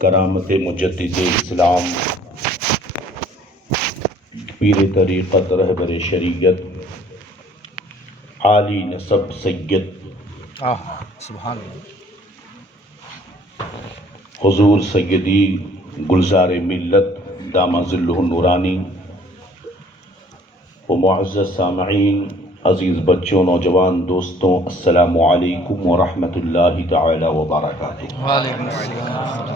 کرامت مجدد اسلام، پیر طریقت رہبر شریعت، عالی نسب سید سبحان اللہ حضور سیدی گلزار ملت دامہ ظلہ النورانی و معزز سامعین، عزیز بچوں، نوجوان دوستوں، السلام علیکم ورحمۃ اللہ تعالی وبرکاتہ۔ وعلیکم السلام۔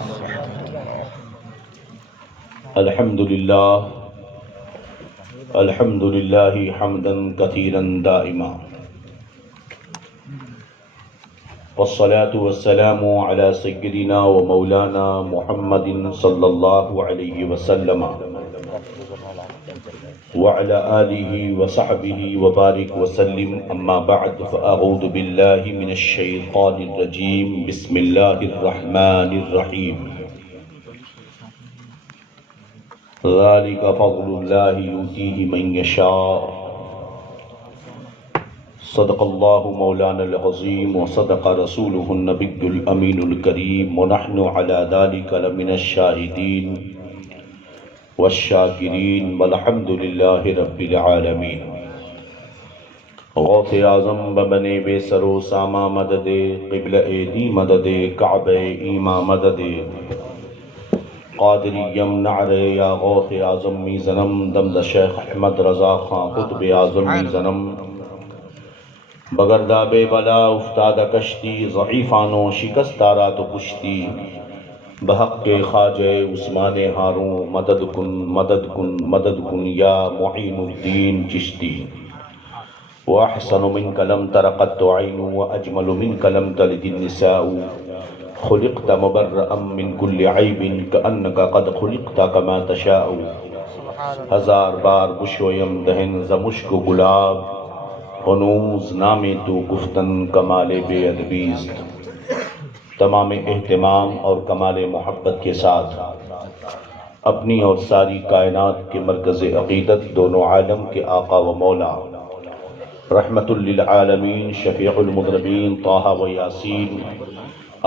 الحمدللہ الحمدللہ حمدا کثیرا دائما، والصلاة والسلام على سیدنا و مولانا محمد صلی اللہ علیہ وسلم وعلى آلہ وصحبہ وبارک وسلم، اما بعد فاعوذ باللہ من الشیطان الرجیم، بسم اللہ الرحمن الرحیم۔ ذالک فضل اللہ یؤتیہ من یشاء، صدق اللہ مولانا العظیم وصدق رسولہ النبی الامین الکریم، ونحن علی ذلک لمن الشاہدین والشاکرین، والحمد للہ رب العالمین۔ غوث اعظم ببنے بے سر و ساما مدد، قبلہ دی مدد، کعبہ ایما مدد، قادریم نعرے یا غوث اعظم می زنم، دمد شیخ احمد رضا خان قطب اعظم می زنم، بگردہ بے بلا افتاد کشتی، ضعیفانو شکست آرات و پشتی، بحق کے خواجہ عثمان ہاروں، مدد کن مدد کن مدد کن یا معین الدین چشتی۔ وَأَحْسَنُ مِنْكَ لَمْ تَرَ قَطُّ عَيْنٌ وَأَجْمَلُ مِنْكَ لَمْ تَلِدِ النِّسَاءُ، خُلِقْتَ مُبَرَّأً مِنْ كُلِّ عَيْبٍ كَأَنَّكَ قَدْ خُلِقْتَ كَمَا تَشَاءُ۔ ہزار بار گشویم دہن ز مشک و گلاب، ہنوز نام تو گفتن کمال بے ادبیست۔ تمام اہتمام اور کمال محبت کے ساتھ اپنی اور ساری کائنات کے مرکز عقیدت، دونوں عالم کے آقا و مولا، رحمت للعالمین، شفیع المذنبین، طٰہٰ و یاسین،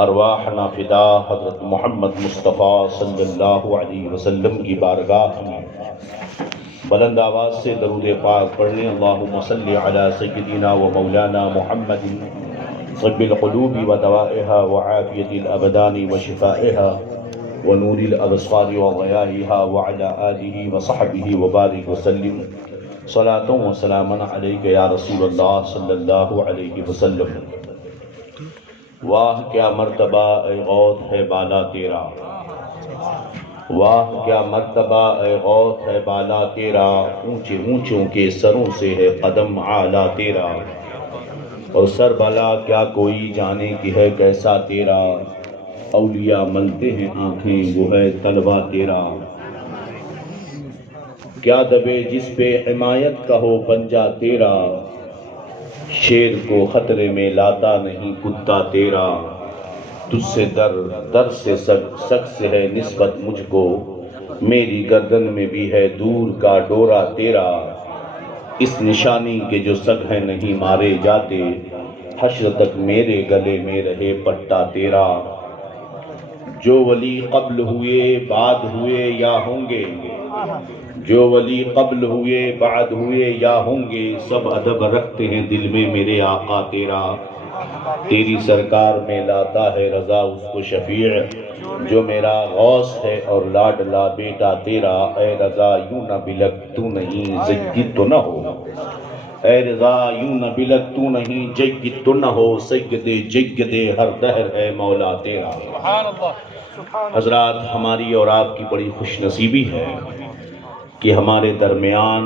ارواحنا فدا حضرت محمد مصطفیٰ صلی اللہ علیہ وسلم کی بارگاہ میں بلند آواز سے درود پاک پڑھنے۔ اللہم صلی علی سیدنا و مولانا محمد طب القلوب و دوائها وعافیت الابدان و شفائها و نور الابصار و ضیائها وعلى آلہ وصحبہ وبارک وسلم، صلاۃ و سلاما علیک یا رسول اللہ صلی اللہ علیہ وسلم۔ واہ کیا مرتبہ اے غوث ہے بالا تیرا، واہ کیا مرتبہ اے غوث ہے بالا تیرا، اونچے اونچوں کے سروں سے ہے قدم اعلیٰ تیرا، اور سر بلا کیا کوئی جانے کہ ہے کیسا تیرا، اولیاء ملتے ہیں آنکھیں وہ ہے طلبہ تیرا، کیا دبے جس پہ حمایت کا ہو پنجہ تیرا، شیر کو خطرے میں لاتا نہیں کتا تیرا، تجھ سے در سے سگ سے ہے نسبت مجھ کو، میری گردن میں بھی ہے دور کا ڈورا تیرا، اس نشانی کے جو سگ ہیں نہیں مارے جاتے، حشر تک میرے گلے میں رہے پٹا تیرا، جو ولی قبل ہوئے بعد ہوئے یا ہوں گے، جو ولی قبل ہوئے بعد ہوئے یا ہوں گے، سب ادب رکھتے ہیں دل میں میرے آقا تیرا، تیری سرکار میں لاتا ہے رضا اس کو شفیع، جو میرا غوث ہے اور لاڈلا بیٹا تیرا، اے رضا یوں نہ بلک تو نہیں جید تو نہ ہو، اے رضا یوں نہ بلک تو نہیں جید تو نہ ہو، سید جید ہر دہر ہے مولا تیرا۔ حضرات، ہماری اور آپ کی بڑی خوش نصیبی ہے کہ ہمارے درمیان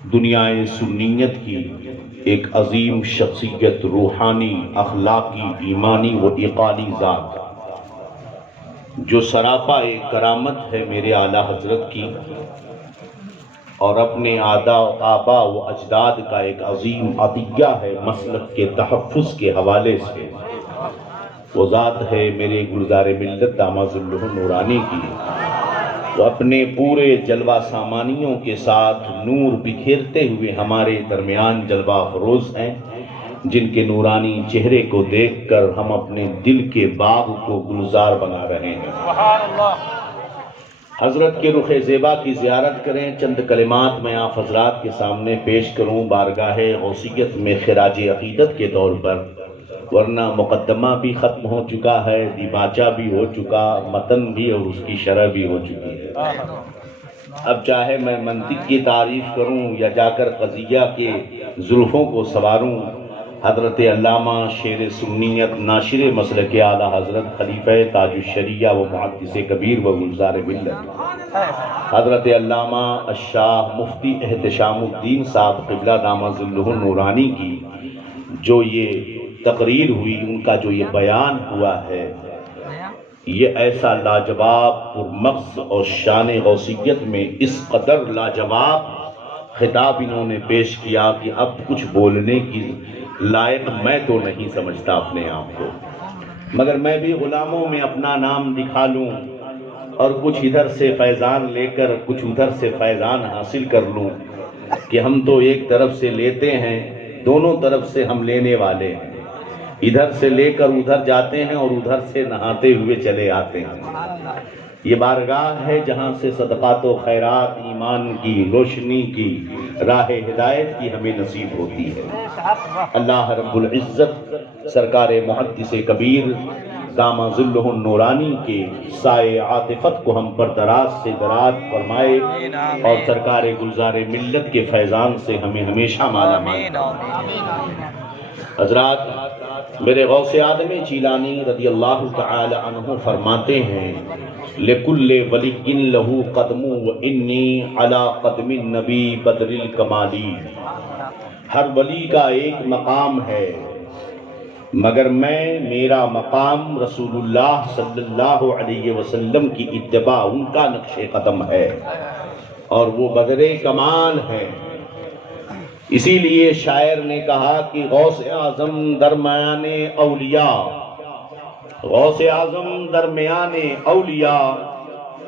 دنیا سنیت کی ایک عظیم شخصیت، روحانی، اخلاقی، ایمانی و عقالی ذات، جو سراپا ایک کرامت ہے میرے اعلیٰ حضرت کی، اور اپنے آبا و اجداد کا ایک عظیم عطیہ ہے مسلک کے تحفظ کے حوالے سے، وہ ذات ہے میرے گلزار ملت دامہ ظلہ النورانی کی۔ وہ اپنے پورے جلوہ سامانیوں کے ساتھ نور بکھیرتے ہوئے ہمارے درمیان جلوہ افروز ہیں، جن کے نورانی چہرے کو دیکھ کر ہم اپنے دل کے باغ کو گلزار بنا رہے ہیں۔ سبحان اللہ۔ حضرت کے رخ زیبا کی زیارت کریں۔ چند کلمات میں آپ حضرات کے سامنے پیش کروں بارگاہ غوثیت میں خراج عقیدت کے طور پر، ورنہ مقدمہ بھی ختم ہو چکا ہے، دیباچہ بھی ہو چکا، متن بھی اور اس کی شرح بھی ہو چکی ہے۔ اب چاہے میں منطق کی تعریف کروں یا جا کر قضیہ کے زلفوں کو سواروں، حضرت علامہ شیر سنیت ناشر مسلک اعلیٰ حضرت خلیفہ تاج الشریعہ و محدث کبیر و گلزار ملت حضرت علامہ الشاہ مفتی احتشام الدین صاحب قبلہ دامہ ظلہ النورانی کی جو یہ تقریر ہوئی، ان کا جو یہ بیان ہوا ہے، یہ ایسا لاجواب پرمغز اور شان غوثیت میں اس قدر لاجواب خطاب انہوں نے پیش کیا کہ اب کچھ بولنے کی لائق میں تو نہیں سمجھتا اپنے آپ کو، مگر میں بھی غلاموں میں اپنا نام دکھا لوں اور کچھ ادھر سے فیضان لے کر کچھ ادھر سے فیضان حاصل کر لوں کہ ہم تو ایک طرف سے لیتے ہیں، دونوں طرف سے ہم لینے والے ہیں، ادھر سے لے کر ادھر جاتے ہیں اور ادھر سے نہاتے ہوئے چلے آتے ہیں۔ یہ بارگاہ ہے جہاں سے صدقات و خیرات، ایمان کی روشنی کی راہ ہدایت کی ہمیں نصیب ہوتی ہے۔ اللہ رب العزت سرکار محدث کبیر دامہ ظلہ النورانی کے سائے عاطفت کو ہم پر دراز سے دراز فرمائے اور سرکار گلزار ملت کے فیضان سے ہمیں ہمیشہ مالا مال۔ حضرات، میرے غوث اعظم جیلانی رضی اللہ تعالی عنہ فرماتے ہیں لِكُلِّ وَلِيٍّ لَهُ قَدْمٌ وَإِنِّي عَلَىٰ قَدْمِ النَّبِي بَدْرِ الْكَمَالِ۔ ہر ولی کا ایک مقام ہے، مگر میرا مقام رسول اللہ صلی اللہ علیہ وسلم کی اتباع، ان کا نقش قدم ہے اور وہ بدر کمال ہے۔ اسی لیے شاعر نے کہا کہ غوث اعظم درمیان اولیاء، غوث اعظم درمیان اولیاء،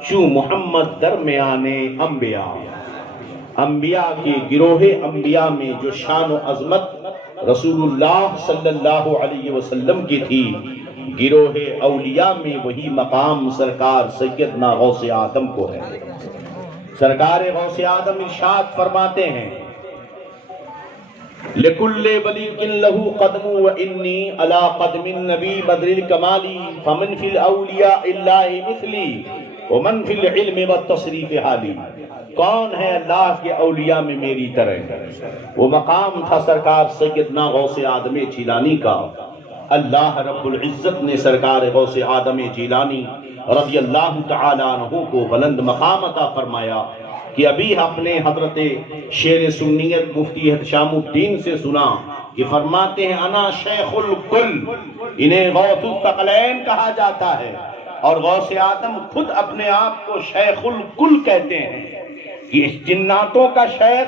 شو محمد درمیان انبیاء۔ انبیاء کے گروہ انبیاء میں جو شان و عظمت رسول اللہ صلی اللہ علیہ وسلم کی تھی، گروہ اولیاء میں وہی مقام سرکار سیدنا غوث اعظم کو ہے۔ سرکار غوث اعظم ارشاد فرماتے ہیں لِكُلِّ وَلِيٍّ لَهُ قَدْمٌ وَإِنِّي عَلَىٰ قَدْمِ النَّبِي بَدْرِ الْكَمَالِ فَمَنْ فِي الْأَوْلِيَاءِ اللَّهِ مِثْلِي وَمَنْ فِي الْعِلْمِ وَالتَّصْرِيفِ حَالِي۔ کون ہے اللہ کے اولیاء میں میری طرح؟ وہ مقام تھا سرکار سیدنا غوث اعظم جیلانی کا۔ اللہ رب العزت نے سرکار غوث اعظم جیلانی رضی اللہ تعالی عنہ کو بلند مقام عطا فرمایا کہ ابھی اپنے حضرت شیر سنیت مفتی احتشام الدین سے سنا کہ فرماتے ہیں انا شیخ الکل، انہیں غوث الثقلین کہا جاتا ہے، اور غوث اعظم خود اپنے آپ کو شیخ الکل کہتے ہیں کہ جناتوں کا شیخ،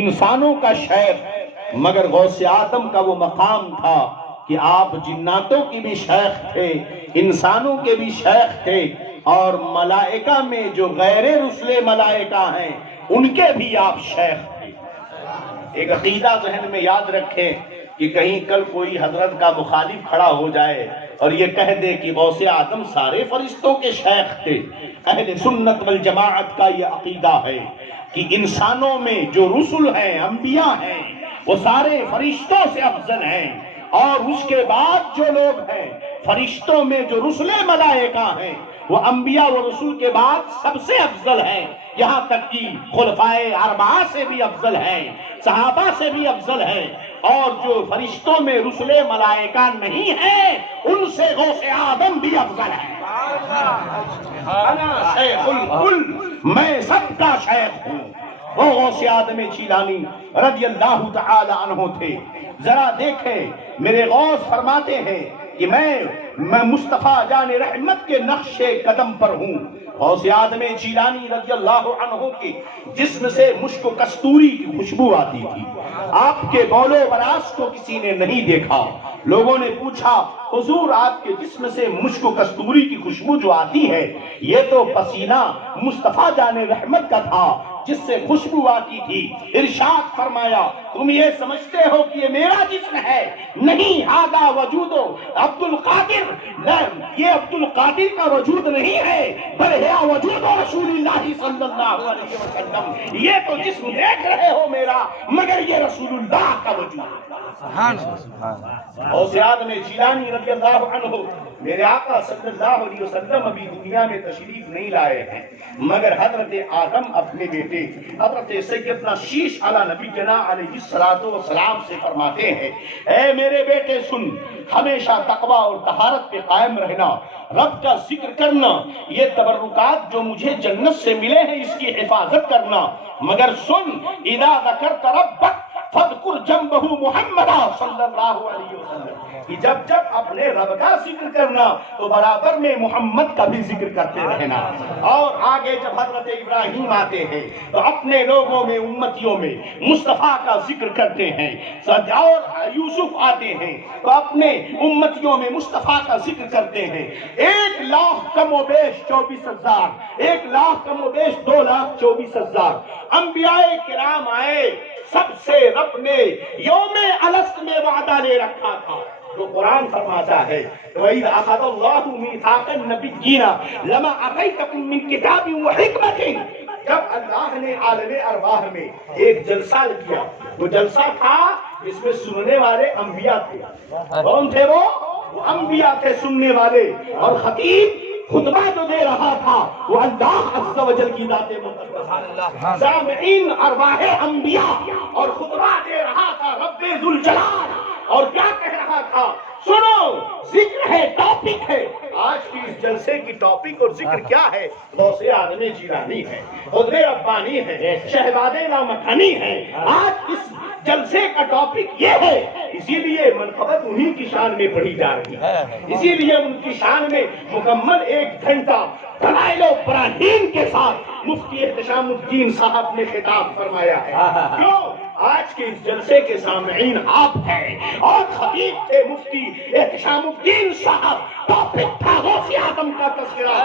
انسانوں کا شیخ، مگر غوث اعظم کا وہ مقام تھا کہ آپ جناتوں کی بھی شیخ تھے، انسانوں کے بھی شیخ تھے، اور ملائکہ میں جو غیر رسل ملائکہ ہیں ان کے بھی آپ شیخ تھے۔ ایک عقیدہ ذہن میں یاد رکھیں کہ کہیں کل کوئی حضرت کا مخالف کھڑا ہو جائے اور یہ کہہ دے کہ غوث اعظم سارے فرشتوں کے شیخ تھے۔ اہل سنت والجماعت کا یہ عقیدہ ہے کہ انسانوں میں جو رسل ہیں، انبیاء ہیں، وہ سارے فرشتوں سے افضل ہیں، اور اس کے بعد جو لوگ ہیں فرشتوں میں جو رسل ملائکہ ہیں وہ انبیاء و رسول کے بعد سب سے افضل ہیں، یہاں تک کہ خلفائے اربعہ سے بھی افضل ہیں، صحابہ سے بھی افضل ہیں، اور جو فرشتوں میں رسل ملائکہ نہیں ہیں ان سے غوث اعظم بھی افضل ہے۔ انا شیخ الکل، میں سب کا شیخ ہوں۔ وہ غوث اعظم جیلانی رضی اللہ تعالی عنہ تھے۔ ذرا دیکھیں میرے غوث فرماتے ہیں کہ میں مصطفیٰ جان رحمت کے نقش قدم پر ہوں۔ غوث اعظم جیلانی رضی اللہ عنہ کے جسم سے مشک و کستوری کی خوشبو آتی تھی۔ آپ کے بول و براز کو کسی نے نہیں دیکھا۔ لوگوں نے پوچھا حضور آپ کے جسم سے مشک و کستوری کی خوشبو جو آتی ہے یہ تو پسینہ مصطفیٰ جان رحمت کا تھا، جس سے خوشبو آتی تھی، ارشاد فرمایا تم یہ سمجھتے ہو کہ یہ میرا جسم ہے؟ نہیں، ھذا وجود عبد القادر، یہ عبد القادر کا وجود نہیں ہے، بل ہے وجود رسول اللہ صلی اللہ علیہ وسلم۔ یہ تو جسم دیکھ رہے ہو میرا، مگر یہ رسول اللہ کا وجود ہے۔ سبحان اللہ۔ غوث اعظم جیلانی رضی اللہ عنہ، میرے آقا صلی اللہ علیہ وسلم ابھی دنیا میں تشریف نہیں لائے ہیں، مگر حضرت آدم اپنے بیٹے حضرت سیدنا شیش علی نبی جنا علیہ الصلوۃ والسلام سے فرماتے ہیں، اے میرے بیٹے سن، ہمیشہ تقوی اور طہارت پہ قائم رہنا، رب کا ذکر کرنا، یہ تبرکات جو مجھے جنت سے ملے ہیں اس کی حفاظت کرنا، مگر سن، اذا ذکرت ربک فاذکر جنبہ محمد صلی اللہ علیہ وسلم، کہ جب جب اپنے رب کا ذکر کرنا تو برابر میں محمد کا بھی ذکر کرتے رہنا۔ اور آگے جب حضرت ابراہیم آتے ہیں تو اپنے لوگوں میں، امتیوں میں مصطفیٰ کا ذکر کرتے ہیں، اور یوسف آتے ہیں تو اپنے امتیوں میں مصطفیٰ کا ذکر کرتے ہیں۔ 1,00,000 کم و بیش 24,000، 1,00,000 کم و بیش 2,24,000 انبیاء کرام آئے، سب سے رب نے یوم الست میں وعدہ لے رکھا تھا، جو قرآن فرماتا ہے وَإِذْ أَخَذَ اللَّهُ مِيثَاقَ النَّبِيِّينَ لَمَا آتَيْتُكُم مِّن كِتَابٍ وَحِكْمَةٍ۔ جب اللہ نے عالم ارواح میں ایک جلسہ کیا، وہ جلسہ تھا جس میں سننے والے انبیاء تھے۔ کون تھے وہ انبیاء تھے سننے والے، اور خطیب خطبہ جو دے رہا تھا وہ اللہ عز و جل کی ذات مقدس، سامعین ارواح انبیاء، اور خطبہ دے رہا تھا رب ذوالجلال، اور کیا کہہ رہا تھا؟ سنو، ذکر ہے، ٹاپک ہے۔ آج کی اس جلسے کی ٹاپک اور ذکر کیا ہے؟ غوث اعظم جیلانی ہے، قطب ربانی ہے، شہزاد لامکانی ہے۔ آج اس جلسے کا ٹاپک یہ ہے، اسی لیے منقبت انہی کی شان میں پڑھی جا رہی ہے، اسی لیے ان کی شان میں مکمل 1 گھنٹہ دلائل و براہین کے ساتھ مفتی احتشام الدین صاحب نے خطاب فرمایا ہے۔ کیوں؟ آج کے اس جلسے کے سامعین آپ ہیں، اور خطیب تھے مفتی احتشام الدین صاحب، ٹاپک تھا غوث اعظم کا تذکرہ۔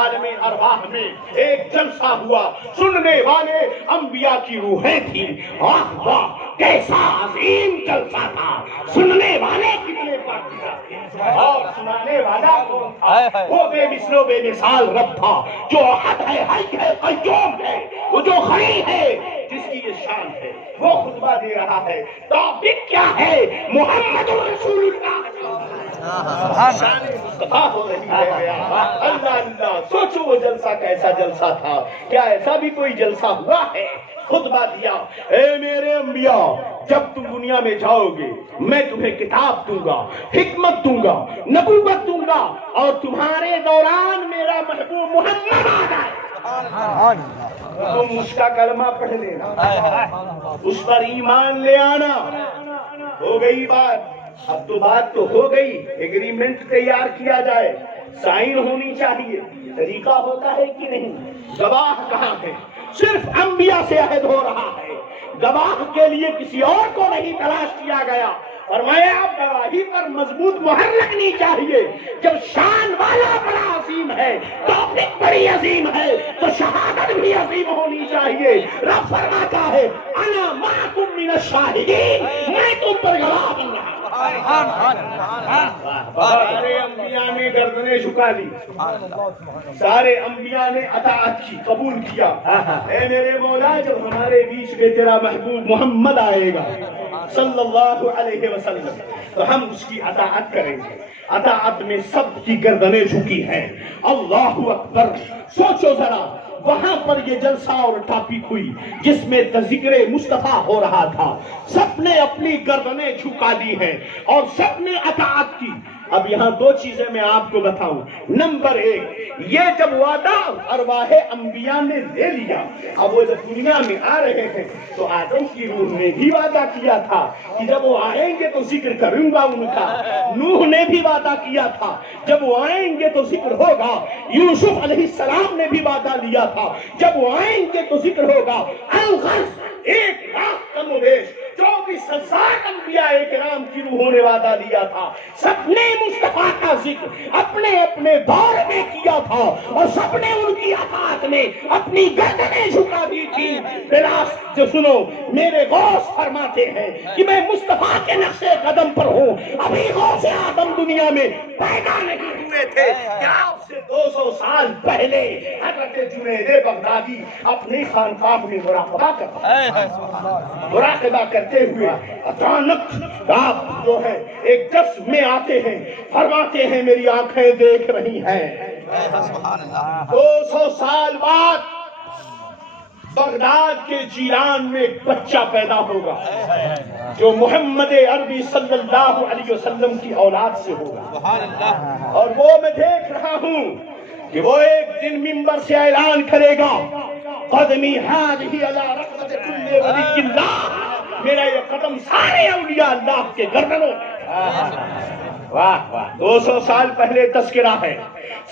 عالم ارواح میں ایک جلسہ ہوا، سننے والے انبیاء کی روحیں تھیں۔ واہ واہ، کیسا عظیم جلسہ تھا، سننے والے کتنے پاکیزہ تھے، اور سنانے والا کون تھا؟ وہ بے مثل و بے مثال رب تھا، جو احد ہے، حی ہے، قیوم ہے، وہ جو حی ہے، جس کی یہ شان ہے، وہ خطبہ دے رہا ہے۔ ٹاپک کیا ہے؟ محمد رسول اللہ۔ شان مصطفیٰ ہو رہی ہے۔ اللہ اللہ، سوچو وہ جلسہ کیسا جلسہ تھا، کیا ایسا بھی کوئی جلسہ ہوا ہے؟ خطبہ دیا، اے میرے انبیاء، جب تم دنیا میں جاؤ گے میں تمہیں کتاب دوں گا، حکمت دوں گا، نبوت دوں گا، اور تمہارے دوران میرا محبوب محمد آ جائے، تم اس کا کلمہ پڑھ لینا، اس پر ایمان لے آنا۔ ہو گئی بات، اب تو بات تو ہو گئی، ایگریمنٹ تیار کیا جائے، سائن ہونی چاہیے، طریقہ ہوتا ہے کہ نہیں؟ گواہ کہاں ہے؟ صرف انبیاء سے عہد ہو رہا ہے، گواہ کے لیے کسی اور کو نہیں تلاش کیا گیا۔ فرمایا اب گواہی پر مضبوط مہر لگنی چاہیے۔ جب شان والا بڑا عظیم ہے، ٹاپک بڑی عظیم ہے، تو شہادت بھی عظیم ہونی چاہیے۔ رب فرماتا ہے انا معکم من الشاہدین، میں تم پر گواہ بن رہا ہوں۔ سارے انبیاء نے گردنیں جھکا لی، سارے انبیاء نے اطاعت کی، قبول کیا۔ اے میرے مولا، جب ہمارے بیچ میں تیرا محبوب محمد آئے گا صلی اللہ علیہ وسلم تو ہم اس کی اطاعت کریں گے۔ اطاعت میں سب کی گردنیں جھکی ہیں۔ اللہ اکبر، سوچو ذرا، وہاں پر یہ جلسہ اور ٹاپک ہوئی جس میں ذکر مصطفیٰ ہو رہا تھا، سب نے اپنی گردنیں جھکا دی ہیں اور سب نے اطاعت کی۔ اب یہاں 2 چیزیں میں آپ کو بتاؤں۔ نمبر 1، یہ جب وعدہ ارواح انبیاء نے لے لیا، اب وہ جب دنیا میں آ رہے ہیں تو آدم کی روح نے بھی وعدہ کیا تھا کہ جب وہ آئیں گے تو ذکر کروں گا ان کا۔ نوح نے بھی وعدہ کیا تھا جب وہ آئیں گے تو ذکر ہوگا۔ یوسف علیہ السلام نے بھی وعدہ لیا تھا جب وہ آئیں گے تو ذکر ہوگا۔ الغرض 1,00,000 کم و بیش 24,000 انبیاء کرام کی روحوں نے وعدہ لیا تھا، سب نے مصطفیٰ کا ذکر اپنے اپنے دور میں کیا تھا اور سب نے ان کی اطاعت میں اپنی گردنیں جھکا دی تھی۔ بلاس جو سنو، میرے غوث فرماتے ہیں کہ میں مصطفیٰ کے نقش قدم پر ہوں، ابھی غوث اعظم دنیا میں پیدا نہیں ہوئے تھے کہ آپ سے 200 سال پہلے حضرت جنید بغدادی اپنی خانقاہ میں مراقبہ کرتے ہوئے اچانک آپ جو ہے ایک جسم میں آتے ہیں، فرماتے ہیں میری آنکھیں دیکھ رہی ہیں 200 سال بعد بغداد کے جیلان میں ایک بچہ پیدا ہوگا جو محمد عربی صلی اللہ علیہ وسلم کی اولاد سے ہوگا، اور وہ میں دیکھ رہا ہوں کہ وہ ایک دن منبر سے اعلان کرے گا قدمی ہذہ علی رقبۃ کل ولی اللہ، میرا یہ قدم سارے اولیاء اللہ کے گردنوں۔ واہ واہ، 200 سال پہلے تذکرہ ہے،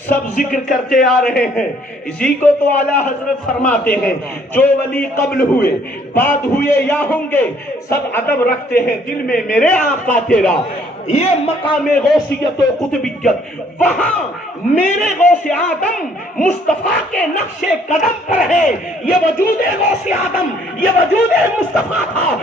سب ذکر کرتے آ رہے ہیں، اسی کو تو اعلیٰ حضرت فرماتے ہیں جو ولی قبل ہوئے بعد ہوئے یا ہوں گے سب ادب رکھتے ہیں دل میں میرے آقا تیرا۔ یہ مقام غوثیت و قطبیت وہاں میرے غوث آدم مصطفیٰ کے نقش قدم پر ہے، یہ وجود غوث آدم، یہ وجود مصطفیٰ تھا۔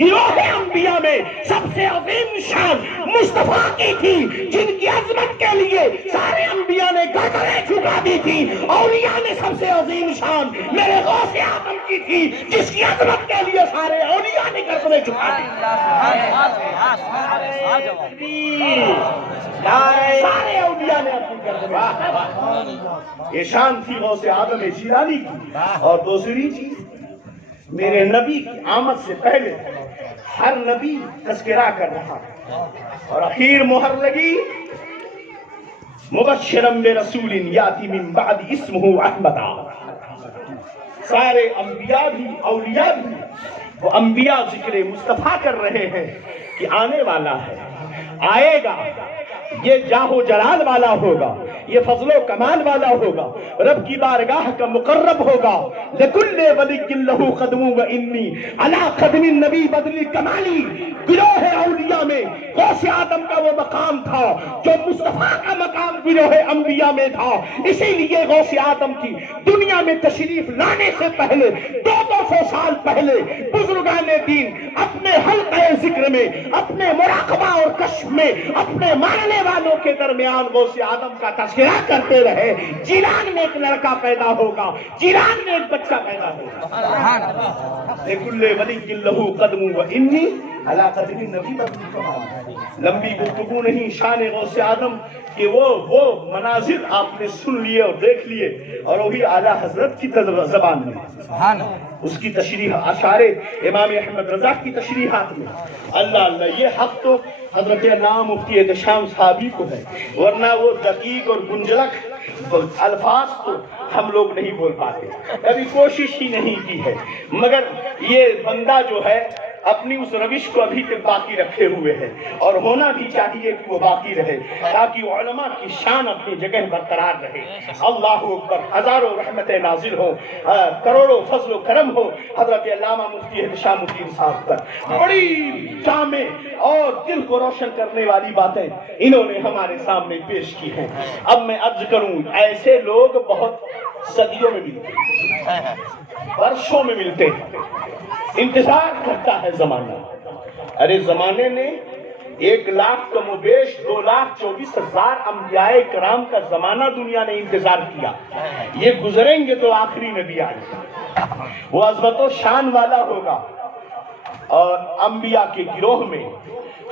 گروہ انبیاء میں سب سے عظیم شان مصطفیٰ کی تھی، جن کی عظمت کے لیے سارے انبیاء نے گردنیں جھکا دی تھی۔ اولیاء میں سب سے عظیم شان میرے غوث آدم کی تھی، جس کی عظمت کے لیے سارے اولیاء نے گردنیں جھکا دی۔ سارے اولیاء نے اپنی گردنیں، یہ شان تھی غوث آدم جیلانی کی۔ اور دوسری چیز، میرے نبی کی آمد سے پہلے ہر نبی تذکرہ کر رہا اور اخیر مہر لگی مبشرا برسول یاتی من بعد اسمہ احمد۔ سارے انبیاء بھی اولیاء بھی وہ انبیاء ذکر مصطفیٰ کر رہے ہیں کہ آنے والا ہے، آئے گا، یہ جاہ و جلال والا ہوگا، یہ فضل و کمال والا ہوگا، رب کی بارگاہ کا مقرب ہوگا۔ لکل ولی لہ قدم و انی علی قدم النبی بدل کمالی۔ گروہ اولیاء میں غوث آدم کا وہ مقام تھا جو مصطفیٰ کا مقام گروہ انبیاء میں تھا، اسی لیے غوث آدم کی دنیا میں تشریف لانے سے پہلے 200 سال پہلے بزرگان دین اپنے حلقہ ذکر میں، اپنے مراقبہ اور کشف میں، اپنے ماننے والوں کے درمیان غوث آدم کا تذکرہ کرتے رہے۔ جیلان میں ایک لڑکا پیدا ہوگا، جیلان میں ایک بچہ پیدا ہوگا۔ لکل ولی لہ قدم و انی علی قدم النبی بدل کمالی۔ لمبی گفتگو نہیں، شان غوث آدم کہ وہ مناظر آپ نے سن لیے اور دیکھ لیے، اور وہی اعلیٰ حضرت کی زبان میں اس کی تشریح اشعار امام احمد رضا کی تشریحات میں۔ اللہ اللہ، یہ حق تو حضرت علامہ مفتی احتشام صاحبی کو ہے، ورنہ وہ دقیق اور گنجلک الفاظ تو ہم لوگ نہیں بول پاتے، کبھی کوشش ہی نہیں کی ہے۔ مگر یہ بندہ جو ہے اپنی اس روش کو ابھی تک باقی رکھے ہوئے ہے، اور ہونا بھی چاہیے کہ وہ باقی رہے تاکہ علماء کی شان اپنی جگہ برقرار رہے۔ اللہ اکبر، ہزاروں رحمتیں نازل ہوں، کروڑوں فضل و کرم ہو حضرت علامہ مفتی احتشام الدین صاحب پر۔ بڑی جامع اور دل کو روشن کرنے والی باتیں انہوں نے ہمارے سامنے پیش کی ہیں۔ اب میں عرض کروں، ایسے لوگ بہت صدیوں میں ملتے ہیں، برسوں میں ملتے ہیں، انتظار کرتا ہے زمانہ۔ ارے زمانے نے 1,00,000 کم و بیش 2,24,000 انبیاء کرام کا زمانہ دنیا نے انتظار کیا، یہ گزریں گے تو آخری نبی آئے گا، وہ عظمت و شان والا ہوگا۔ اور انبیاء کے گروہ میں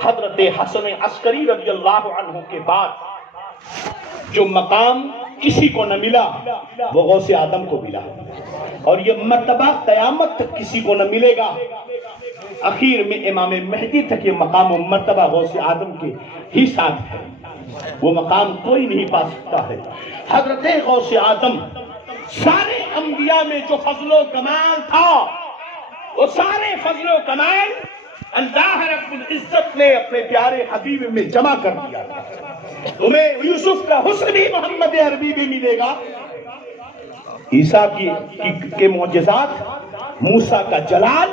حضرت حسن عسکری رضی اللہ عنہ کے بعد جو مقام کسی کو نہ ملا وہ غوث آدم کو ملا، اور یہ مرتبہ قیامت تک کسی کو نہ ملے گا۔ اخیر میں امام مہدی تک یہ مقام و مرتبہ غوث آدم کے ہی ساتھ ہے، وہ مقام کوئی نہیں پا سکتا ہے۔ حضرت غوث آدم سارے انبیاء میں جو فضل و کمال تھا، وہ سارے فضل و کمال اللہ رب العزت نے اپنے پیارے حبیب میں جمع کر دیا تھا۔ تمہیں یوسف کا حسن بھی محمد عربی بھی ملے گا، عیسیٰ کے معجزات، موسیٰ کا جلال،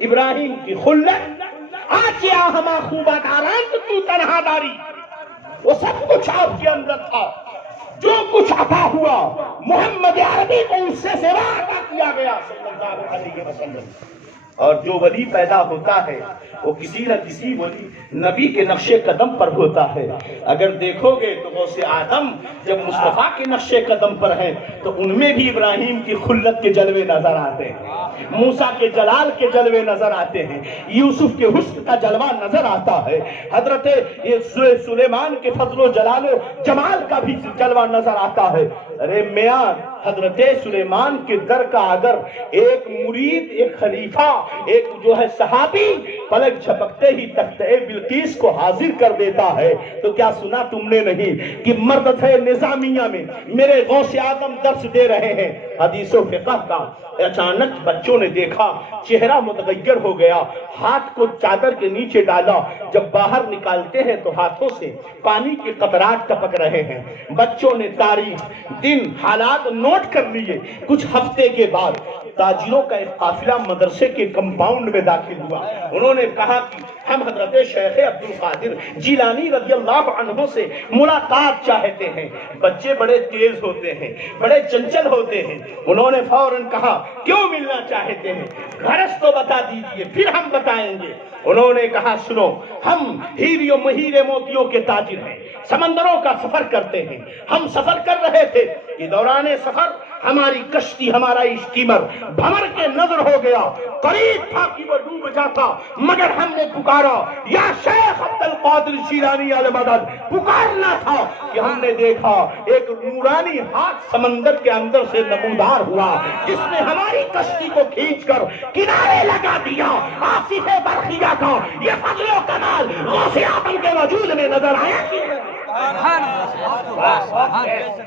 ابراہیم کی خلت آج یا ہما خوبہ داران تو تنہا داری، وہ سب کچھ آپ کے اندر تھا، جو کچھ عطا ہوا محمد عربی کو اس سے سوا عطا کیا گیا صلی اللہ علیہ وسلم۔ اور جو ولی پیدا ہوتا ہے وہ کسی نہ کسی ولی نبی کے نقش قدم پر ہوتا ہے۔ اگر دیکھو گے تو غوث اعظم جب مصطفیٰ کے نقش قدم پر ہیں تو ان میں بھی ابراہیم کی خلت کے جلوے نظر آتے ہیں، موسیٰ کے جلال کے جلوے نظر آتے ہیں، یوسف کے حسن کا جلوہ نظر آتا ہے، حضرت سلیمان کے فضل و جلال و جمال کا بھی جلوہ نظر آتا ہے۔ ارے میاں، حضرت سلیمان کے در کا اگر ایک مرید، ایک خلیفہ، ایک جو ہے صحابی پلک جھپکتے ہی تختہ بلقیس کو حاضر کر دیتا ہے تو کیا سنا تم نے نہیں کہ مردہ نظامیہ میں میرے غوث اعظم درس دے رہے ہیں حدیث و فقہ کا، اچانک بچوں نے دیکھا چہرہ متغیر ہو گیا، ہاتھ کو چادر کے نیچے ڈالا، جب باہر نکالتے ہیں تو ہاتھوں سے پانی کے قطرات ٹپک رہے ہیں۔ بچوں نے تاریخ، دن، حالات نوٹ کر لیے۔ کچھ ہفتے کے بعد تاجروں کا ایک قافلہ مدرسے کے کمپاؤنڈ میں داخل ہوا۔ انہوں نے کہا کہ ہم حضرت شیخ عبدالقادر جیلانی رضی اللہ عنہ سے ملاقات چاہتے ہیں۔ بچے بڑے تیز ہوتے ہیں، بڑے چنچل ہوتے ہیں، انہوں نے فوراً کہا کیوں ملنا چاہتے ہیں، غرض تو بتا دیجئے پھر ہم بتائیں گے۔ انہوں نے کہا سنو، ہم ہیرے موتیوں کے تاجر ہیں، سمندروں کا سفر کرتے ہیں، ہم سفر کر رہے تھے کہ دوران سفر ہماری کشتی، ہمارا اسٹیمر بھمر کے نظر ہو گیا، قریب تھا کہ وہ ڈوب جاتا، مگر ہم نے پکارا یا شیخ عبدالقادر جیلانی علیہ مدد، پکارنا تھا کہ ہم نے دیکھا ایک نورانی ہاتھ سمندر کے اندر سے نمودار ہوا جس نے ہماری کشتی کو کھینچ کر کنارے لگا دیا۔ آصف برقیہ کا یہ فضل و کمال غوث اعظم کے وجود میں نظر آیا کہ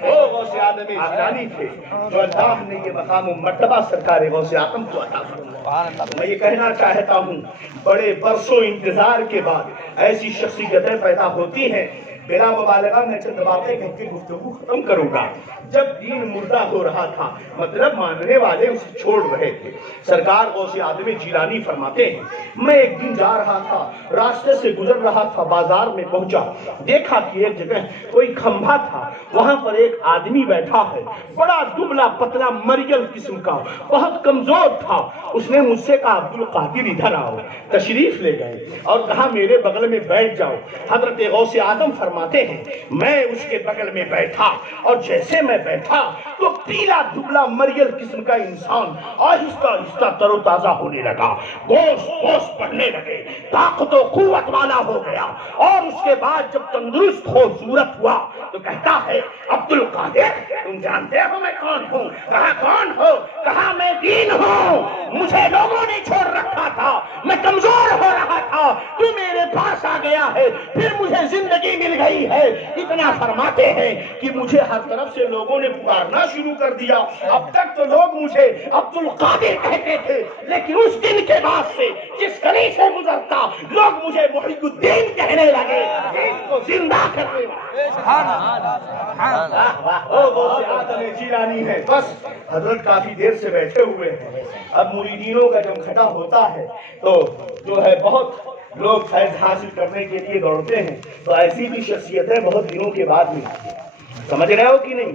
وہ غوث اعظم جیلانی تھے جو اللہ نے یہ مقام و مرتبہ سرکار غوث اعظم کو عطا فرمایا۔ میں یہ کہنا چاہتا ہوں بڑے برسوں انتظار کے بعد ایسی شخصیتیں پیدا ہوتی ہیں۔ بلا مبالغہ میں چند باتیں کہہ کے گفتگو ختم کروں گا۔ جب دین مردہ ہو رہا تھا، مطلب ماننے والے اسے چھوڑ رہے تھے، سرکار غوث اعظم جیلانی فرماتے ہیں میں ایک دن جا رہا تھا، راستے سے گزر رہا تھا، بازار میں پہنچا، دیکھا کہ ایک جگہ کوئی کھمبا تھا، وہاں پر ایک آدمی بیٹھا ہے، بڑا دبلا پتلا مریل قسم کا، بہت کمزور تھا۔ اس نے مجھ سے کہا عبدالقادر ادھر آؤ، تشریف لے گئے اور کہا میرے بغل میں بیٹھ جاؤ۔ حضرت غوث اعظم فرماتے ہیں میں اس کے بغل میں بیٹھا اور جیسے میں بیٹھا تو پیلا دبلا مریل قسم کا انسان آہستہ آہستہ تر و تازہ ہونے لگا، گوشت بڑھنے لگے، طاقت و قوت والا ہو گیا، اور اس کے بعد جب تندرست ہو صورت ہوا تو کہتا ہے عبدالقادر تم جانتے ہو میں کون ہوں؟ کہا کون ہو؟ کہا میں دین ہوں، مجھے لوگوں نے چھوڑ رکھا تھا، میں کمزور ہو رہا تھا، تو میرے پاس آ گیا ہے، پھر مجھے زندگی مل گئی ہے۔ اتنا فرماتے ہیں کہ مجھے ہر طرف سے لوگوں نے پکارنا شروع کر دیا۔ اب تک تو لوگ مجھے عبدالقادر کہتے تھے، لیکن اس دن کے بعد سے جس گلی سے گزرتا لوگ مجھے محی الدین کہنے لگے، دین کو زندہ کرنے جیلانی ہے۔ بس حضرت کافی دیر سے بیٹھے ہوئے ہیں، اب مریدینوں کا جب کھٹا ہوتا ہے تو جو ہے بہت لوگ فیض حاصل کرنے کے لیے دوڑتے ہیں، تو ایسی بھی شخصیتیں بہت دنوں کے بعد ملتی ہیں، سمجھ رہے ہو کہ نہیں؟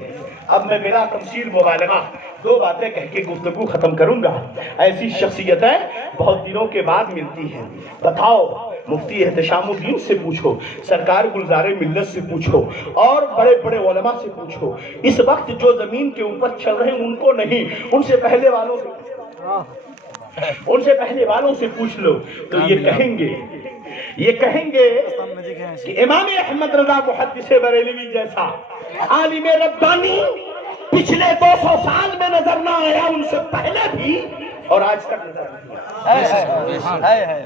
اب میں بلا تفصیل مبالغہ دو باتیں کہہ کے گفتگو ختم کروں گا۔ ایسی شخصیتیں بہت دنوں کے بعد ملتی ہیں، بتاؤ مفتی احتشام الدین سے پوچھو، سرکار گلزار ملت سے پوچھو، اور بڑے بڑے علماء سے پوچھو، اس وقت جو زمین کے اوپر چل رہے ہیں ان کو نہیں، ان سے پہلے والوں سے پوچھ لو تو یہ کہیں گے کہ امام احمد رضا محدث بریلوی جیسا عالم ربانی پچھلے 200 سال میں نظر نہ آیا، ان سے پہلے بھی اور آج تک نظر نہیں آیا۔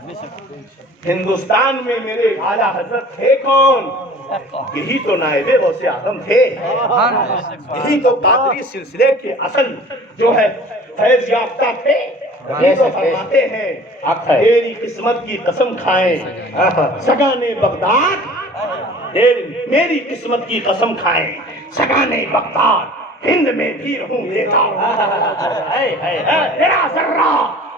ہندوستان میں میرے اعلیٰ حضرت تھے کون؟ یہی تو نائب غوث اعظم تھے، یہی تو قادری سلسلے کے اصل جو ہے فیض یافتہ تھے۔ یہ تو فرماتے ہیں تیری قسمت کی قسم کھائیں سگانے بغداد، میری قسمت کی قسم کھائیں سگانے بغداد، ہند میں بھی رہوں بیٹا، تیرا ذرہ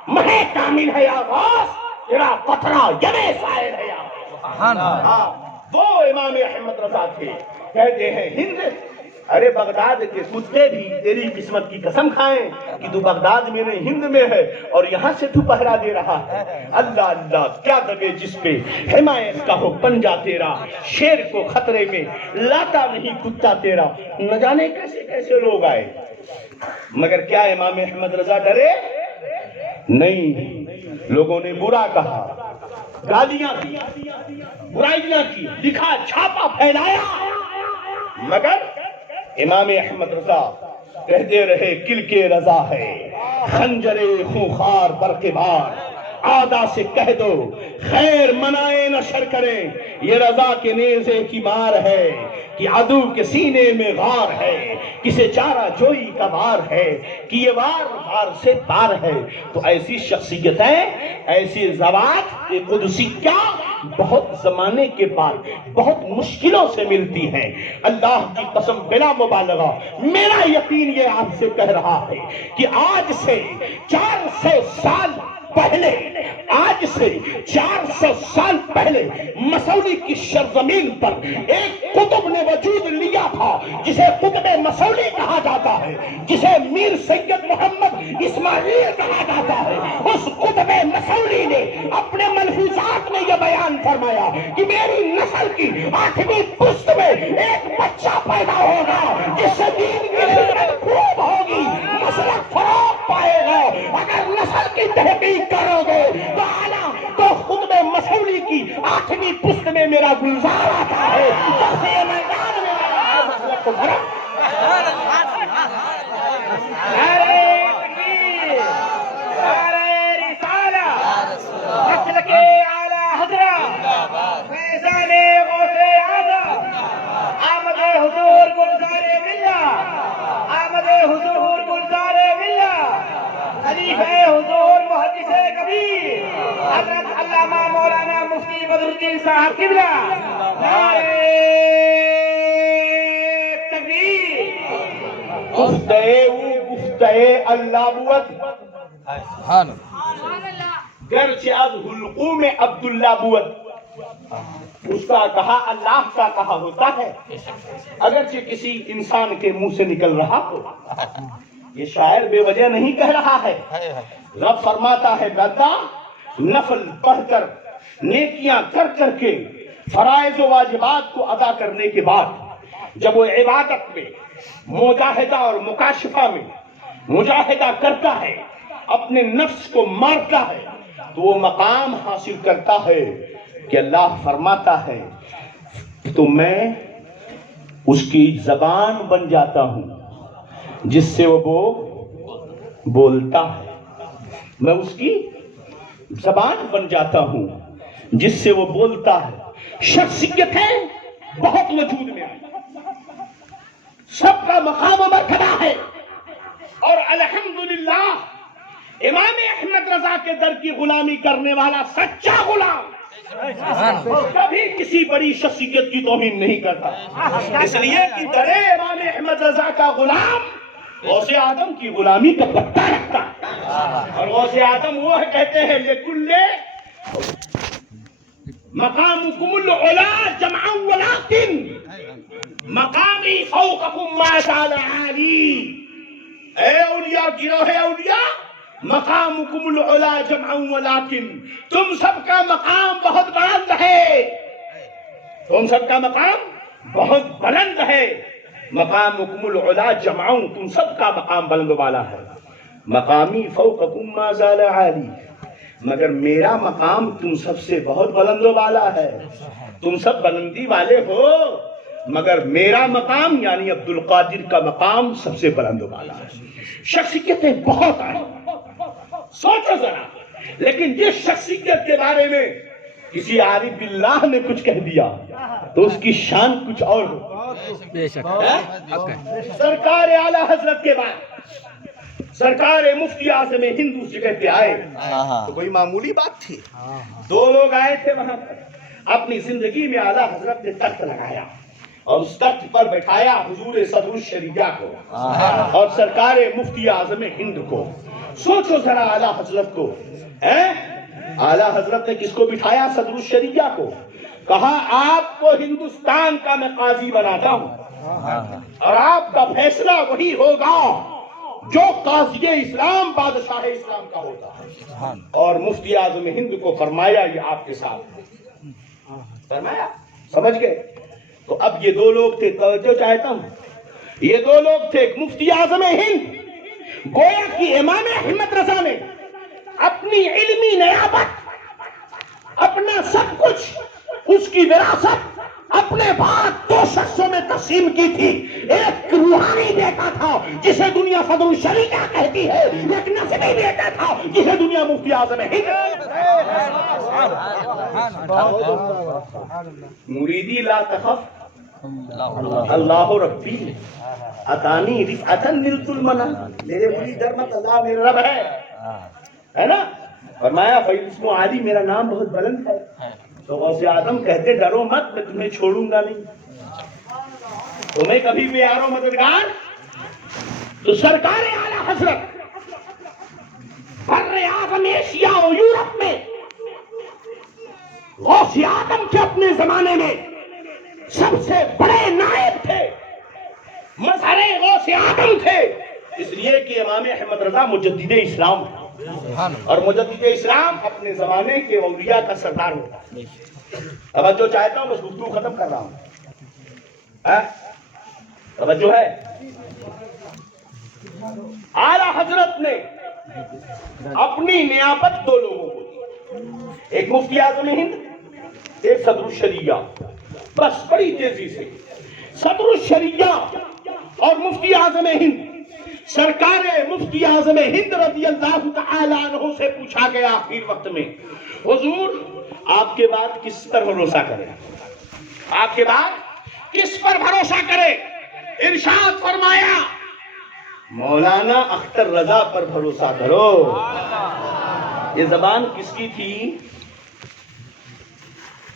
مہے کامل ہے یا غوث، تیرا قطرہ یمے سائل ہے یا سبحان اللہ. ہاں وہ امام احمد رضا تھے. کہتے ہیں ہند، ارے بغداد کے کتے بھی تیری قسمت کی قسم کھائیں کہ تو بغداد میں نہیں ہند میں ہے اور یہاں سے تو پہرا دے رہا ہے. اللہ اللہ کیا دبے جس پہ حمایت کا ہو پنجا تیرا، شیر کو خطرے میں لاتا نہیں کتا تیرا. نہ جانے کیسے کیسے لوگ آئے، مگر کیا امام احمد رضا ڈرے نہیں. لوگوں نے برا کہا، گالیاں دی، برائیاں کی، لکھا چھاپا پھیلایا، مگر امام احمد رضا کہتے رہے کل کے رضا ہے، خنجر خونخوار برق بار. آدھا سے کہہ دو خیر منائے نہ شر کریں، یہ رضا کے نیزے کی مار ہے کہ عدو کے سینے میں غار ہے، کسے چارہ جوئی کا وار ہے کہ یہ وار سے پار ہے. تو ایسی شخصیتیں، ایسی ذوات قدسیہ بہت زمانے کے بعد بہت مشکلوں سے ملتی ہیں. اللہ کی قسم بلا مبالغہ میرا یقین یہ آپ سے کہہ رہا ہے کہ آج سے 400 سال پہلے، آج سے 400 سال پہلے مسولی کی سرزمین پر ایک قطب نے وجود لیا تھا جسے قطب مسولی کہا جاتا ہے، جسے میر سید محمد اسماعیل کہا جاتا ہے. اس قطب مسولی نے اپنے ملفوظات میں یہ بیان فرمایا کہ میری نسل کی 8ویں پشت میں ایک بچہ پیدا ہوگا جس سے دین کی خدمت خوب ہوگی، مسلک فروغ پائے گا. اگر نسل کی تحقیق کرو گے تو اعلیٰ تو خطب مسولی کی 8ویں پشت میں میرا گلزار آتا ہے. جب سے یہ میدان میں آیا مسلک کو بھرا. حضور محدث کبیر حضرت علامہ مولانا مفتی بدر الدین صاحب قبلہ، نعرہ تکبیر. گفتئے اللہ بود سبحان گرچہ از حلقوم عبداللہ بود. اس کا کہا اللہ کا کہا ہوتا ہے اگرچہ کسی انسان کے منہ سے نکل رہا ہو. یہ شاعر بے وجہ نہیں کہہ رہا ہے. رب فرماتا ہے بندہ نفل پڑھ کر، نیکیاں کر کر کے، فرائض و واجبات کو ادا کرنے کے بعد جب وہ عبادت میں، مجاہدہ اور مکاشفہ میں مجاہدہ کرتا ہے، اپنے نفس کو مارتا ہے، تو وہ مقام حاصل کرتا ہے کہ اللہ فرماتا ہے تو میں اس کی زبان بن جاتا ہوں جس سے وہ بولتا ہے. میں اس کی زبان بن جاتا ہوں جس سے وہ بولتا ہے. شخصیتیں بہت وجود میں آئی، سب کا مقام و مرتبہ ہے، اور الحمدللہ امام احمد رضا کے در کی غلامی کرنے والا سچا غلام کبھی کسی بڑی شخصیت کی توہین نہیں کرتا. اس لیے کہ در امام احمد رضا کا غلام غوث اعظم کی غلامی کا پتہ رکھتا ہے. اور غوث اعظم وہ کہتے ہیں لکل مقامکم العلا جمعا ولکن مقامی فوقکم ما زال عالی. اے اولیاء گروہ اولیاء، مقامکم العلا جمعا ولکن، تم سب کا مقام بہت بلند ہے، تم سب کا مقام بہت بلند ہے. مقامکم العلا جمعا، تم سب کا مقام بلند والا ہے. مقامی فوقکم ما زال عالی، مگر میرا مقام تم سب سے بہت بلند والا ہے. تم سب بلندی والے ہو مگر میرا مقام یعنی عبد القادر کا مقام سب سے بلند والا ہے. شخصیتیں بہت آئی، سوچو ذرا. لیکن جس شخصیت کے بارے میں کسی عارف باللہ نے کچھ کہہ دیا تو اس کی شان کچھ اور ہو. سرکار اعلی حضرت کے بعد سرکار مفتی اعظم ہند اس جگہ پہ آئے تو کوئی معمولی بات تھی؟ دو لوگ آئے تھے وہاں پر، اپنی زندگی میں اعلی حضرت نے تخت لگایا اور اس تخت پر بٹھایا حضور صدر الشریعہ کو اور سرکار مفتی اعظم ہند کو. سوچو ذرا اعلیٰ حضرت کو، اعلیٰ حضرت نے کس کو بٹھایا؟ صدر الشریعہ کو. کہا آپ کو ہندوستان کا میں قاضی بناتا ہوں اور آپ کا فیصلہ وہی ہوگا جو قاضی اسلام بادشاہ اسلام کا ہوتا ہے. اور مفتی اعظم ہند کو فرمایا یہ آپ کے ساتھ فرمایا. سمجھ گئے؟ تو اب یہ دو لوگ تھے، توجہ چاہتا ہوں، یہ دو لوگ تھے. ایک مفتی اعظم ہند، گویا کہ امام احمد رضا نے اپنی علمی نیابت، اپنا سب کچھ، اس کی وراثت اپنے بعد دو شخصوں میں تقسیم کی تھی. ایک روحانی بیٹا تھا جسے دنیا صدر الشریعہ کہتی ہے، ایک نسبی بیٹا تھا جسے دنیا مفتی اعظم ہند. مریدی لا تخف اللہ ربی اتانی رفعتا نلت المنى. میرے مرید ڈر مت، اللہ میرا رب ہے نا. فرمایا فیض اسم عالی، میرا نام بہت بلند ہے. تو غوث اعظم کہتے ڈرو مت، میں تمہیں چھوڑوں گا نہیں، تمہیں کبھی بھی یارو مددگار. تو سرکار اعلیٰ حضرت بر اعظم ایشیا و یورپ میں غوث اعظم کے اپنے زمانے میں سب سے بڑے نائب تھے، مظہر غوث اعظم تھے. اس لیے کہ امام احمد رضا مجدد اسلام، اور مجدد اسلام اپنے زمانے کے اولیاء کا سردار ہوتا ہے. توجہ چاہتا ہوں، بس گفتگو ختم کر رہا ہوں. توجہ ہے؟ اعلیٰ حضرت نے اپنی نیابت دو لوگوں کو دی، ایک مفتی اعظم ہند، ایک صدر الشریعہ. بس بڑی تیزی سے صدر الشریعہ اور مفتی اعظم ہند، سرکار مفتی اعظم ہند رضی اللہ تعالی عنہ سے پوچھا گیا آخر وقت میں، حضور آپ کے بعد کس پر بھروسہ کرے؟ آپ کے بعد کس پر بھروسہ کرے؟ ارشاد فرمایا مولانا اختر رضا پر بھروسہ کرو. یہ زبان کس کی تھی؟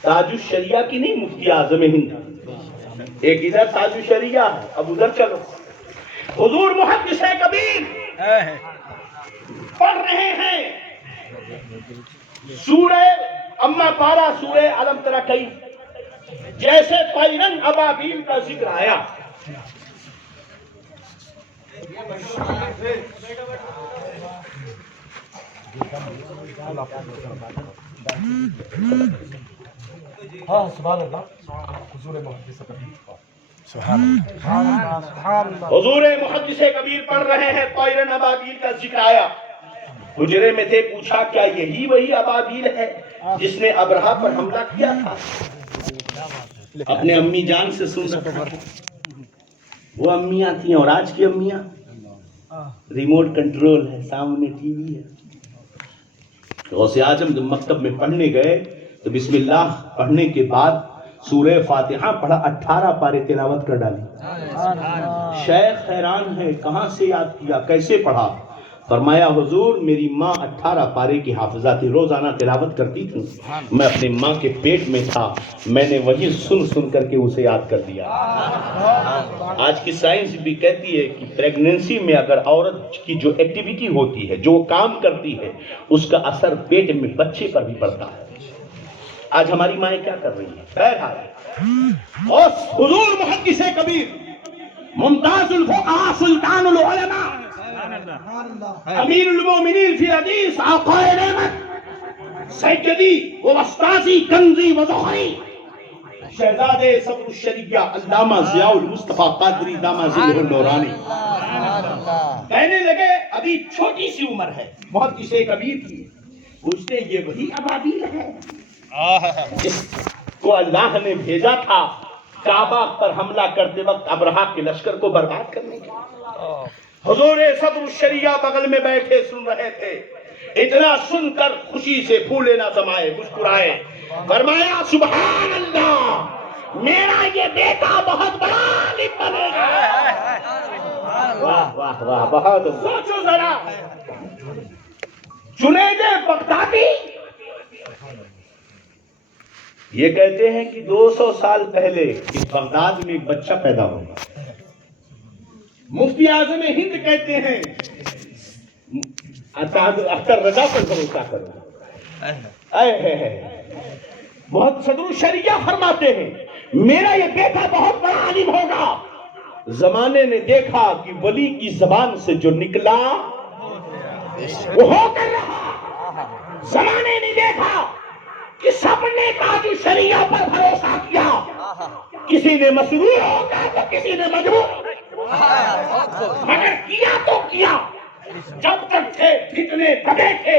تاج الشریعہ کی نہیں، مفتی اعظم ہند. ایک ادھر تاج الشریعہ ہے، اب ادھر چلو. حضور محدث کبیر پڑھ رہے ہیں سورہ اما پارا، سورہ علم تری کیف، جیسے طیرن ابابیل کا ذکر آیا. حضور محدث کبیر پڑھ رہے ہیں، طیرن ابابیل کا ذکر آیا. حجرے میں تھے، پوچھا کیا یہی وہی ابابیل ہے جس نے ابرہہ پر حملہ کیا تھا؟ اپنے امی جان سے سن رہا تھا. وہ امیاں تھیں، اور آج کی امیاں ریموٹ کنٹرول ہے، سامنے ٹی وی ہے. غوث اعظم جب مکتب میں پڑھنے گئے تو بسم اللہ پڑھنے کے بعد سورہ فاتحہ پڑھا، 18 پارے تلاوت کر ڈالی. شیخ حیران ہے، کہاں سے یاد کیا، کیسے پڑھا؟ فرمایا حضور میری ماں 18 پارے کی حافظہ تھی، روزانہ تلاوت کرتی تھی، میں اپنی ماں کے پیٹ میں تھا، میں نے وہی سن سن کر کے اسے یاد کر دیا. آج کی سائنس بھی کہتی ہے کہ پریگننسی میں اگر عورت کی جو ایکٹیویٹی ہوتی ہے، جو کام کرتی ہے، اس کا اثر پیٹ میں بچے پر بھی پڑتا ہے. آج ہماری مائیں کیا کر رہی ہیں؟ بہرحال حضور محدث کبیر، ممتاز الفقہاء، سلطان العلماء، امیر المومنین فی حدیث، آقا نعمت، سیدی و استاذی، کنزی و ذخری، شہزادے صدر الشریعہ علامہ ضیاء المصطفیٰ قادری دامہ ذلہ النورانی کہنے لگے ابھی چھوٹی سی عمر ہے محدث کبیر کی. پوچھتے یہ وہی ابابیل ہے جس کو اللہ نے بھیجا تھا کعبہ پر حملہ کرتے وقت ابرہہ کے لشکر کو برباد کرنے کے؟ حضور صدر الشریعہ بغل میں بیٹھے سن رہے تھے. اتنا سن کر خوشی سے پھولے نہ سمائے، مسکرائے. فرمایا سبحان اللہ، میرا یہ بیٹا بہت بڑا عالم بنے گا. واہ واہ واہ، بہت. سوچو ذرا، جنید بغدادی یہ کہتے ہیں کہ 200 سال پہلے اس بغداد میں ایک بچہ پیدا ہوگا. مفتی اعظم ہند کہتے ہیں اختر رضا پر بھروسہ کرو. بہت صدر الشریعہ فرماتے ہیں میرا یہ بیٹا بہت بڑا عالم ہوگا. زمانے نے دیکھا کہ ولی کی زبان سے جو نکلا وہ ہو کر رہا. زمانے نے دیکھا کہ سب نے تاج الشریعہ پر بھروسہ کیا. کسی نے مسرور ہو گیا تو کسی نے مجبور, مگر کیا تو کیا. جب تک تھے فتنے دبے تھے.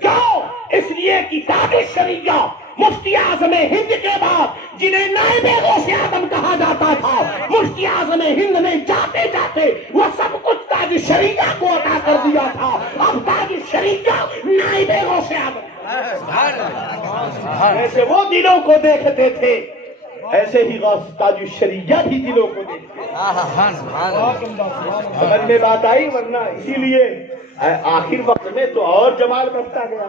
کیوں؟ اس لیے کہ تاج الشریعہ مفتی اعظم ہند کے بعد جنہیں نائب غوث اعظم کہا جاتا تھا, مفتی اعظم ہند نے جاتے جاتے وہ سب کچھ تاج الشریعہ کو عطا کر دیا تھا. اب تاج الشریعہ نائب غوث اعظم. ایسے وہ دلوں کو دیکھتے تھے, ایسے ہی غوث تاج الشریعہ بھی دلوں کو دیکھتے. سمجھ میں بات آئی؟ ورنہ اسی لیے آخر وقت میں تو اور جمال بڑھتا گیا.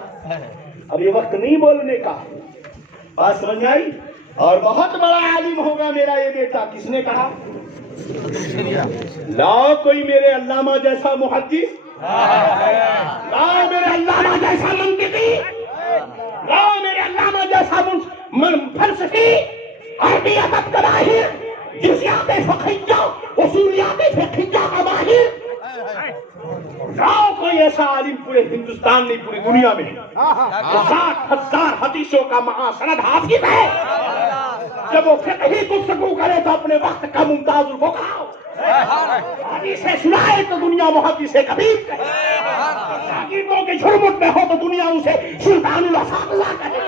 اب یہ وقت نہیں بولنے کا. بات سمجھ آئی؟ اور بہت بڑا عالم ہوگا میرا یہ بیٹا. کس نے کہا؟ لاؤ کوئی میرے علامہ جیسا محدث, لاؤ میرے علامہ جیسا منطقی, لاؤ میرے علامہ جیسا فلسفی, عربی ادب کا ماہر, جزیات فقہیہ, اصولیات فقہیہ کا ماہر. لاؤ کوئی ایسا عالم پورے ہندوستان نہیں پوری دنیا میں 60,000 حدیثوں کا معاصرت حافظ ہے. جب وہ فقہی گفتگو کرے تو اپنے وقت کا ممتاز الفقہاء, حدیثیں سنائے تو دنیا محدث کبیر کہے, شاگردوں کے جھرمٹ میں ہو تو دنیا اسے سلطان الاساتذہ کہے.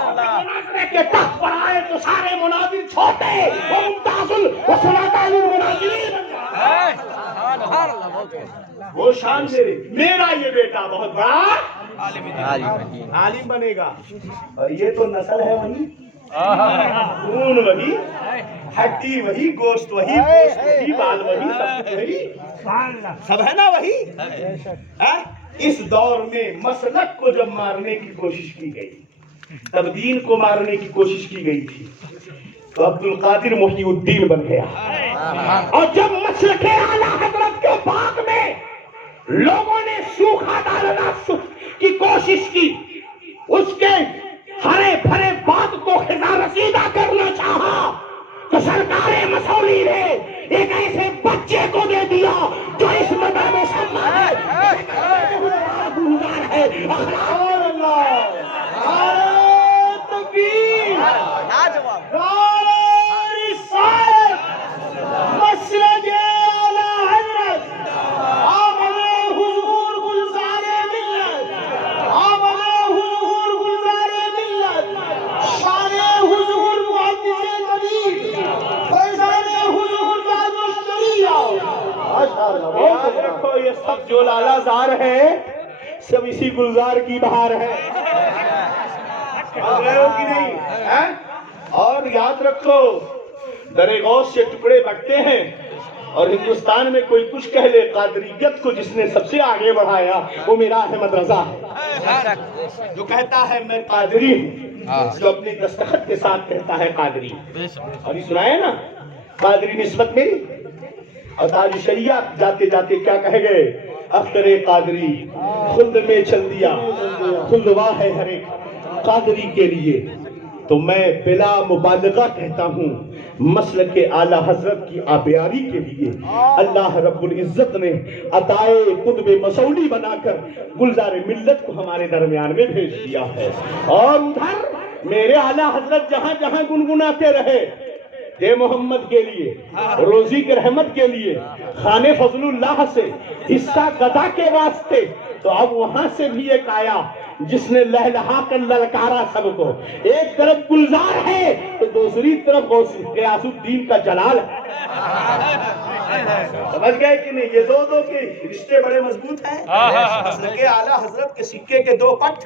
مناظرے کے تخت پر آئے تو سارے مناظر چھوٹے, وہ ممتاز سلطان المناظرین. وہ شان میرا یہ بیٹا بہت بڑا عالم بنے گا. اور یہ تو نسل ہے وہی, خون وہی, ہڈی وہی, گوشت وہی, بال وہی, سب وہی, سب ہے نا وہی. اس دور میں مسلک کو جب مارنے کی کوشش کی گئی, تبدین کو مارنے کی کوشش کی گئی تھی, تو عبد القادر محی الدین بن گیا. اور جب مسلک اعلیٰ حضرت کے باغ میں لوگوں نے سوکھا ڈالنا کی کوشش کی, اس کے ہرے بھرے باغ کو خزاں رسیدہ کرنا چاہا, تو سرکار مسولی نے ایک ایسے بچے کو دے دیا جو اس مدد میں سمان ہے. یہ سب جو لالا زار ہے سب اسی گلزار کی بہار ہے. کہ نہیں؟ اور یاد رکھو در غوث سے ٹکڑے بٹتے ہیں, اور ہندوستان میں کوئی کچھ کہہ لے, قادریت کو جس نے سب سے آگے بڑھایا وہ میرا احمد رضا ہے, جو کہتا ہے میں قادری ہوں, جو اپنی دستخط کے ساتھ کہتا ہے قادری. اور یہ سنائے نا قادری نسبت میری. اور تاج الشریعہ جاتے جاتے کیا کہہ گئے؟ اختر قادری خلد میں چل دیا, خلدوا ہے ہر ایک قادری کے لیے. تو میں بلا مبالغہ کہتا ہوں مسلک اعلیٰ حضرت کی آبیاری کے لیے اللہ رب العزت نے عطائے قطب مسولی بنا کر گلزار ملت کو ہمارے درمیان میں بھیج دیا ہے. اور ادھر میرے اعلیٰ حضرت جہاں جہاں گنگناتے رہے دے محمد کے لیے, روزی کے رحمت کے لیے, خانے فضل اللہ سے حصہ گدا کے واسطے, تو اب وہاں سے بھی ایک آیا جس نے لہلہا کر للکارا سب کو. ایک طرف گلزار ہے تو دوسری طرف غیاث الدین کا جلال ہے. سمجھ گئے کہ نہیں؟ یہ دو کے رشتے بڑے مضبوط ہیں. مسلک اعلیٰ حضرت کے سکے کے دو پٹ,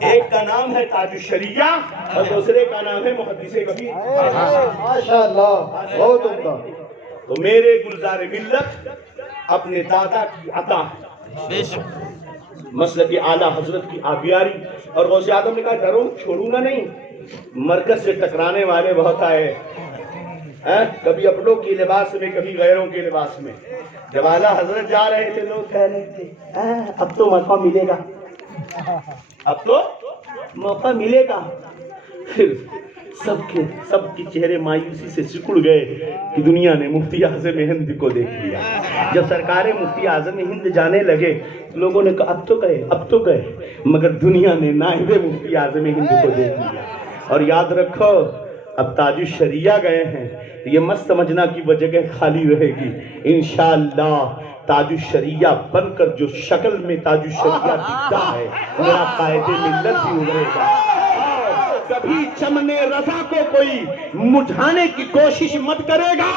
ایک کا نام ہے تاج الشریعہ اور دوسرے کا نام ہے محدث کبیر. ماشاءاللہ بہت عمدہ. تو میرے گلزار ملت اپنے دادا کی عطا مسلک اعلیٰ حضرت کی آبیاری. اور غوث اعظم نے کہا ڈرو چھوڑوں گا نہیں, مرکز سے ٹکرانے والے بہت آئے, کبھی اپنوں کے لباس میں کبھی غیروں کے لباس میں. جب اعلیٰ حضرت جا رہے تھے لوگ کہہ رہے تھے اب تو موقع ملے گا، اب تو موقع ملے گا. پھر سب کے چہرے مایوسی سے سکڑ گئے کہ دنیا نے مفتی اعظم ہند کو دیکھ لیا. جب سرکار مفتی اعظم ہند جانے لگے لوگوں نے کہا اب تو گئے مگر دنیا نے نائب مفتی اعظم ہند کو دیکھ لیا. اور یاد رکھو اب تاج الشریعہ گئے ہیں، یہ مت سمجھنا کہ وہ جگہ خالی رہے گی. انشاءاللہ تاج الشریعہ بن کر جو شکل میں تاج الشریعہ دکھتا ہے میرا قائد ملت بھی ابھرے گا. کبھی چمنے رضا کو کوئی مجھانے کی کوشش مت کرے گا،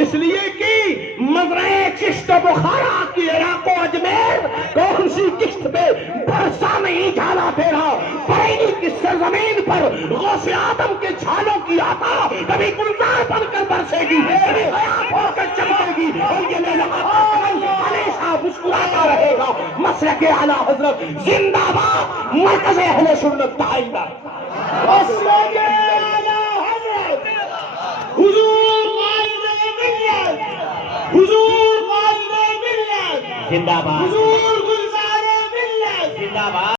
اس لیے کہ مزرعے چشت و بخارا کی عراق و اجمیر کون سی کشت پہ برسا نہیں جھالا تیرا. بریلی کی سرزمین پر غوث آدم کے جھالوں کی آتا کبھی گلزار بن کر برسے گی، کبھی غیاب ہو کر چمکے گی، اور یہ ہمیشہ مسکراتا رہے گا. مسلک اعلیٰ حضرت زندہ باد، مرکز اہل سنت دائم باد. مسلک اعلیٰ حضرت حضور قائد ملت، حضور قائد ملت زندہ باد، حضور گلزار ملت زندہ باد.